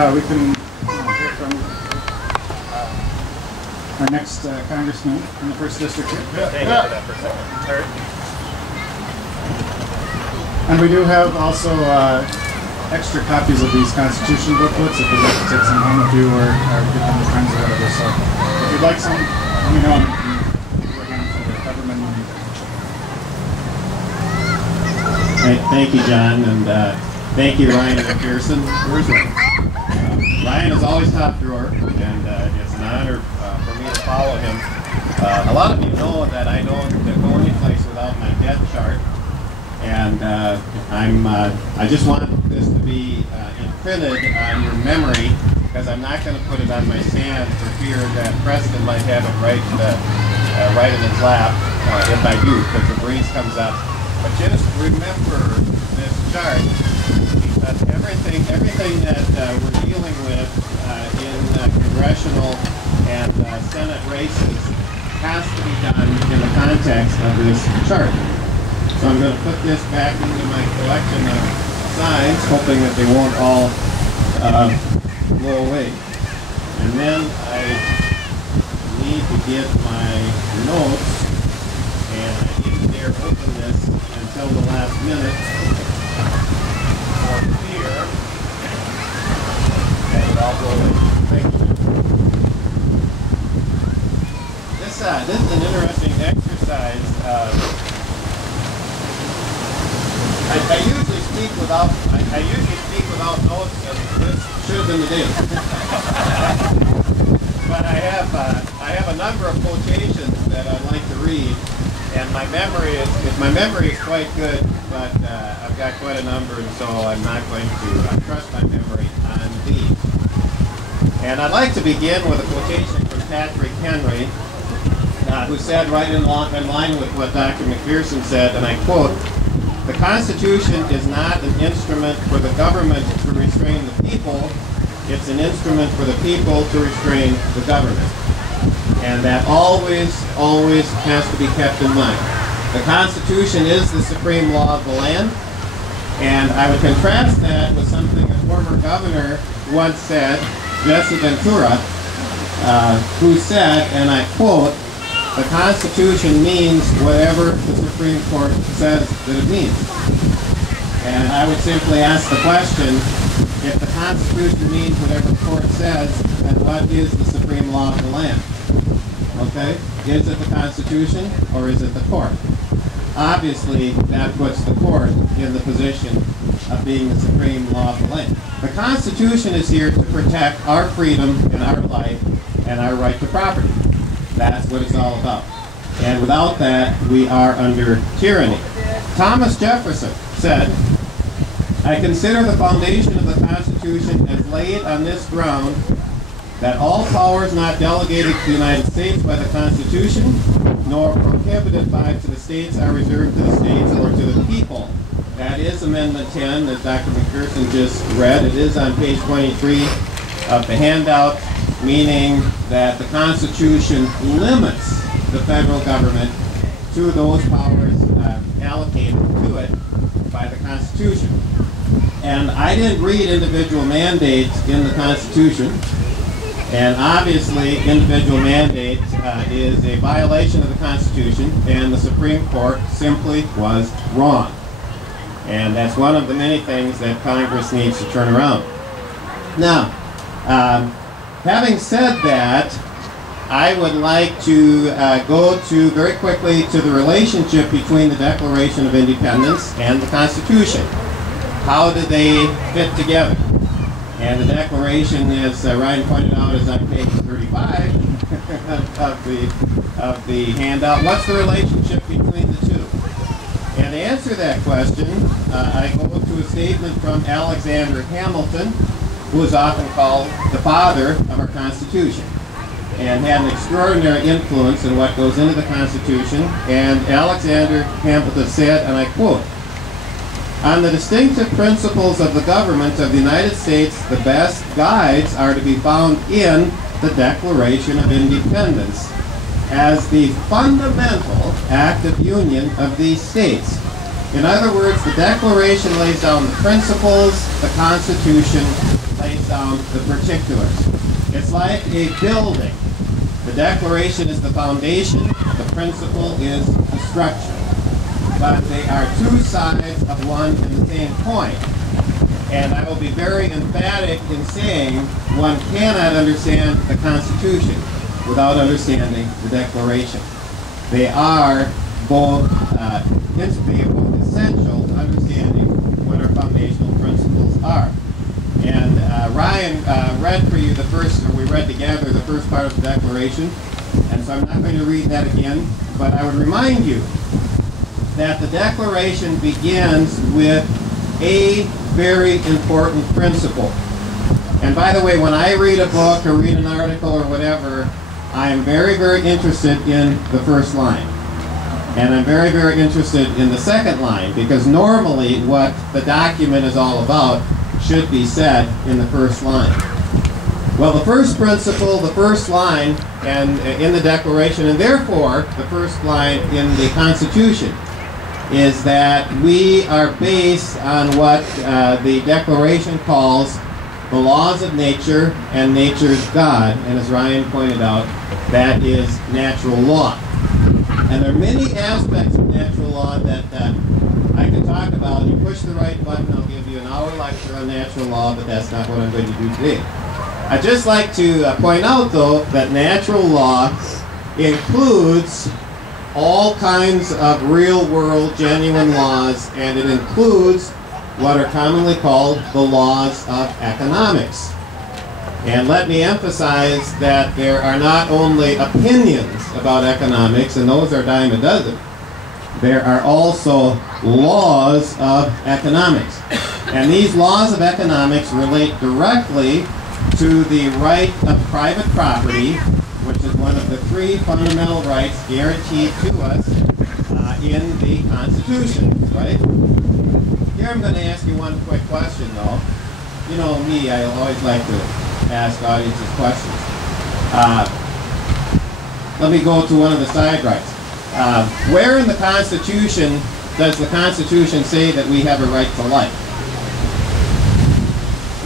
We can hear from our next congressman in the 1st District here. And we do have also extra copies of these Constitution booklets if you'd like to take some home with you or give them to friends or whatever. So if you'd like some, let me know and we can do a hand for the government money. Thank you, John, and thank you, Ryan McPherson. Where's Ryan? Ryan is always top drawer, and it's an honor for me to follow him. A lot of you know that I don't go any place without my death chart, and I just want this to be imprinted on your memory, because I'm not going to put it on my stand for fear that Preston might have it right in his lap if I do, because the breeze comes up. But just remember this chart, because everything that we're dealing with in congressional and Senate races has to be done in the context of this chart. So I'm going to put this back into my collection of signs, hoping that they won't all blow away. And then I need to get my notes, and I didn't dare open this until the last minute for fear that it all blow away. Thank you. This is an interesting exercise. I usually speak without notes, and this should have been the day. But I have a number of quotations that I'd like to read, and my memory is quite good, but I've got quite a number, and so I'm not going to trust my memory on these. And I'd like to begin with a quotation from Patrick Henry, who said right in line with what Dr. McPherson said, and I quote, "The Constitution is not an instrument for the government to restrain the people, it's an instrument for the people to restrain the government." And that always has to be kept in mind. The Constitution is the supreme law of the land, and I would contrast that with something a former governor once said, Jesse Ventura, who said, and I quote, "The Constitution means whatever the Supreme Court says that it means." And I would simply ask the question, if the Constitution means whatever the court says, then what is the supreme law of the land? Okay? Is it the Constitution or is it the court? Obviously, that puts the court in the position of being the supreme law of the land. The Constitution is here to protect our freedom and our life and our right to property. That's what it's all about. And without that, we are under tyranny. Thomas Jefferson said, "I consider the foundation of the Constitution as laid on this ground, that all powers not delegated to the United States by the Constitution, nor prohibited by to the states, are reserved to the states or to the people." That is Amendment 10 that Dr. McPherson just read. It is on page 23 of the handout, meaning that the Constitution limits the federal government to those powers allocated to it by the Constitution. And I didn't read individual mandates in the Constitution, and obviously individual mandate is a violation of the Constitution, and the Supreme Court simply was wrong. And that's one of the many things that Congress needs to turn around. Now, having said that, I would like to go very quickly to the relationship between the Declaration of Independence and the Constitution. How do they fit together? And the Declaration, as Ryan pointed out, is on page 35 of the handout. What's the relationship between the two? And to answer that question, I go to a statement from Alexander Hamilton, who is often called the father of our Constitution, and had an extraordinary influence in what goes into the Constitution. And Alexander Hamilton said, and I quote, "On the distinctive principles of the government of the United States, the best guides are to be found in the Declaration of Independence as the fundamental act of union of these states, In other words, the Declaration lays down the principles, the Constitution lays down the particulars. It's like a building. The Declaration is the foundation, the principle is the structure. But they are two sides of one and the same coin. And I will be very emphatic in saying one cannot understand the Constitution without understanding the Declaration. They are both essential to understanding what our foundational principles are. And Ryan read for you we read together the first part of the Declaration, and so I'm not going to read that again, but I would remind you that the Declaration begins with a very important principle. And by the way, when I read a book or read an article or whatever, I am very, very interested in the first line. And I'm very, very interested in the second line, because normally what the document is all about should be said in the first line. Well, the first principle, the first line and in the Declaration, and therefore the first line in the Constitution, is that we are based on what the Declaration calls the laws of nature and nature's God. And as Ryan pointed out, that is natural law. And there are many aspects of natural law that I could talk about. You push the right button, I'll give you an hour lecture on natural law, but that's not what I'm going to do today. I'd just like to point out, though, that natural law includes all kinds of real-world, genuine laws, and it includes what are commonly called the laws of economics. And let me emphasize that there are not only opinions about economics, and those are a dime a dozen, there are also laws of economics. And these laws of economics relate directly to the right of private property, which is one of the three fundamental rights guaranteed to us in the Constitution, right? Here I'm going to ask you one quick question, though. You know me, I always like to ask audiences questions. Let me go to one of the side rights. Where in the Constitution does the Constitution say that we have a right to life?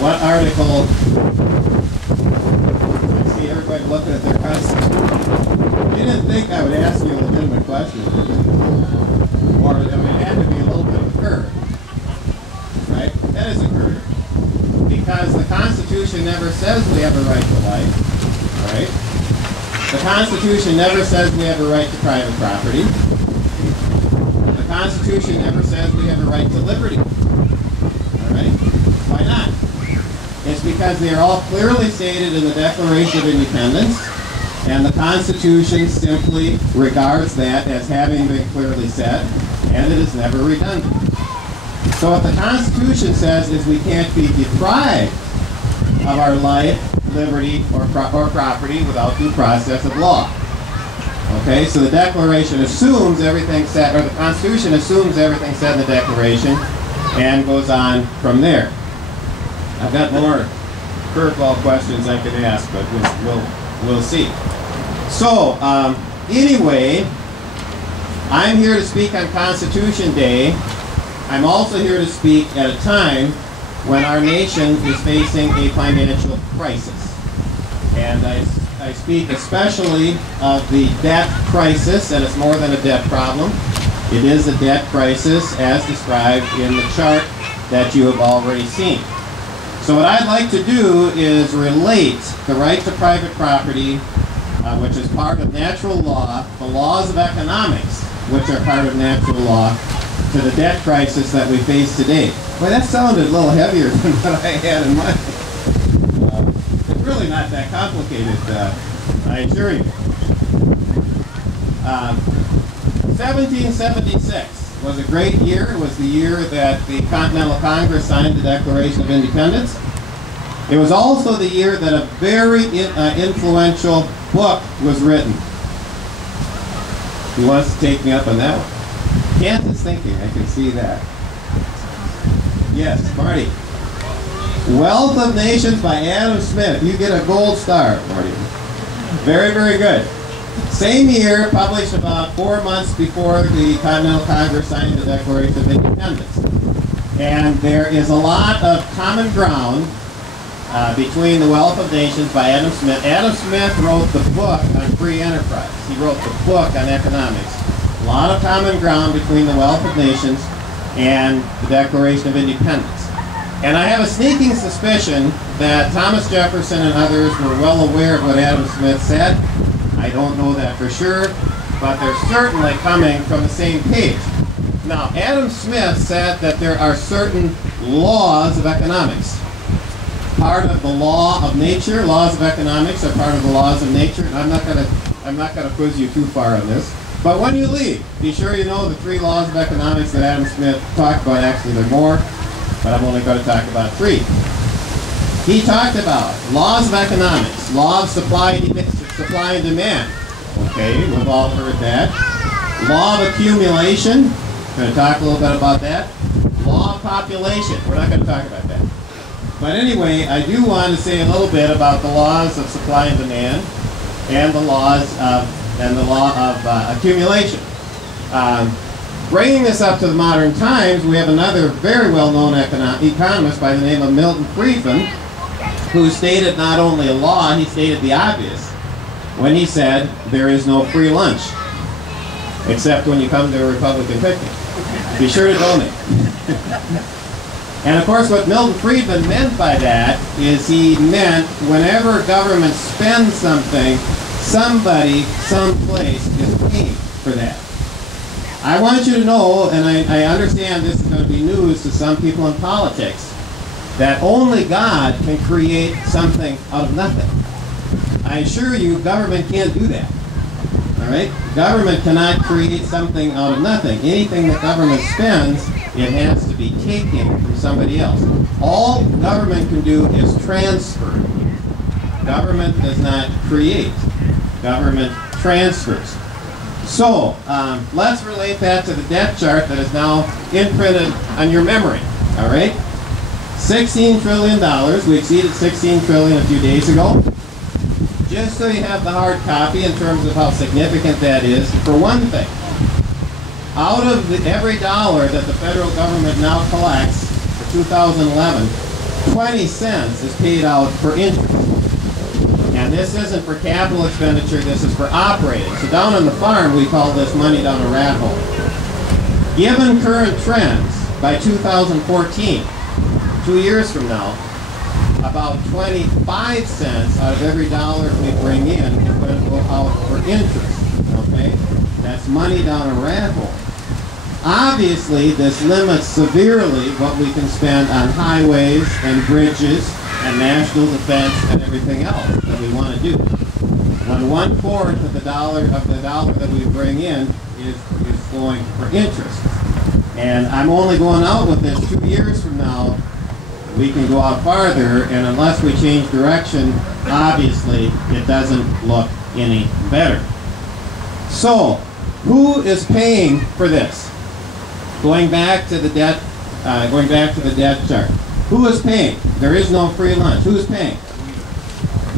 What article? I see everybody looking at their Constitution. You didn't think I would ask you a legitimate question, did you? Or I mean, it had to be a little bit of a curve, right? That is a curve. Because the Constitution never says we have a right to life, right? The Constitution never says we have a right to private property. The Constitution never says we have a right to liberty. All right? Why not? It's because they are all clearly stated in the Declaration of Independence, and the Constitution simply regards that as having been clearly said, and it is never redundant. So what the Constitution says is we can't be deprived of our life, liberty, or property without due process of law. Okay, so the Declaration assumes everything said, or the Constitution assumes everything said in the Declaration, and goes on from there. I've got more curveball questions I could ask, but we'll see. So anyway, I'm here to speak on Constitution Day. I'm also here to speak at a time when our nation is facing a financial crisis. And I speak especially of the debt crisis, and it's more than a debt problem. It is a debt crisis as described in the chart that you have already seen. So what I'd like to do is relate the right to private property, which is part of natural law, the laws of economics, which are part of natural law, to the debt crisis that we face today. Boy, that sounded a little heavier than what I had in mind. It's really not that complicated, I assure you. 1776 was a great year. It was the year that the Continental Congress signed the Declaration of Independence. It was also the year that a very influential book was written. Who wants to take me up on that one? Kent is thinking, I can see that. Yes, Marty. Wealth of Nations by Adam Smith. You get a gold star, Marty. Very, very good. Same year, published about 4 months before the Continental Congress signed the Declaration of Independence. And there is a lot of common ground between The Wealth of Nations by Adam Smith. Adam Smith wrote the book on free enterprise. He wrote the book on economics. A lot of common ground between The Wealth of Nations and the Declaration of Independence. And I have a sneaking suspicion that Thomas Jefferson and others were well aware of what Adam Smith said. I don't know that for sure, but they're certainly coming from the same page. Now, Adam Smith said that there are certain laws of economics. Part of the law of nature, laws of economics are part of the laws of nature. And I'm not gonna quiz you too far on this. But when you leave, be sure you know the 3 laws of economics that Adam Smith talked about. Actually, there are more, but I'm only going to talk about 3. He talked about laws of economics, law of supply and demand. Okay, we've all heard that. Law of accumulation. Going to talk a little bit about that. Law of population. We're not going to talk about that. But anyway, I do want to say a little bit about the laws of supply and demand and the laws of accumulation. Bringing this up to the modern times, we have another very well-known economist by the name of Milton Friedman, who stated not only a law, he stated the obvious when he said there is no free lunch, except when you come to a Republican picnic. Be sure to donate. And of course what Milton Friedman meant by that is he meant whenever government spends something, somebody, someplace is paying for that. I want you to know, and I understand this is going to be news to some people in politics, that only God can create something out of nothing. I assure you, government can't do that. All right? Government cannot create something out of nothing. Anything that government spends, it has to be taken from somebody else. All government can do is transfer. Government does not create. Government transfers. So, let's relate that to the debt chart that is now imprinted on your memory. All right? $16 trillion. We exceeded $16 trillion a few days ago. Just so you have the hard copy in terms of how significant that is, for one thing, out of every dollar that the federal government now collects for 2011, 20 cents is paid out for interest. And this isn't for capital expenditure, this is for operating. So down on the farm, we call this money down a rat hole. Given current trends, by 2014, 2 years from now, about 25 cents out of every dollar we bring in is going to go out for interest. Okay? That's money down a rat hole. Obviously, this limits severely what we can spend on highways and bridges and national defense and everything else that we want to do. When 1/4 of the dollar that we bring in is going for interest. And I'm only going out with this 2 years from now. We can go out farther, and unless we change direction, obviously it doesn't look any better. So, who is paying for this? Going back to the debt chart. Who is paying? There is no free lunch. Who is paying?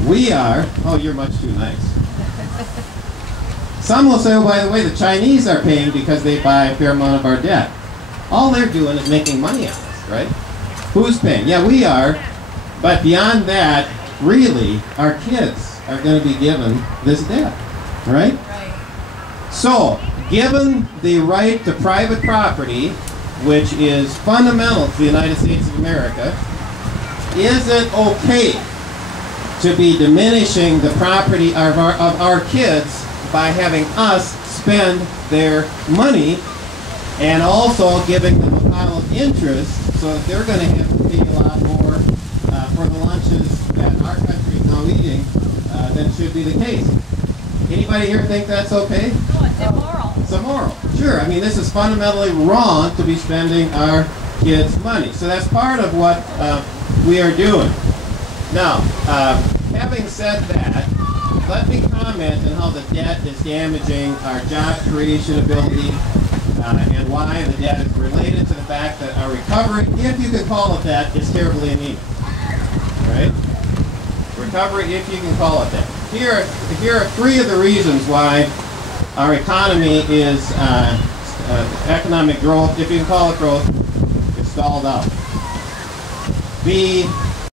We are. Oh, you're much too nice. Some will say, oh, by the way, the Chinese are paying because they buy a fair amount of our debt. All they're doing is making money on us, right? Who's paying? Yeah, we are. But beyond that, really, our kids are going to be given this debt, right? So, given the right to private property, which is fundamental to the United States of America, is it okay to be diminishing the property of our kids by having us spend their money and also giving them a pile of interest so that they're going to have to pay a lot more for the lunches that our country is now eating than should be the case? Anybody here think that's okay? No, it's immoral. It's immoral. Sure, I mean this is fundamentally wrong to be spending our kids' money. So that's part of what we are doing. Now, having said that, let me comment on how the debt is damaging our job creation ability and why the debt is related to the fact that our recovery, if you can call it that, is terribly anemic. Right? Recovery, if you can call it that. here are three of the reasons why our economy is economic growth, if you can call it growth, is stalled out.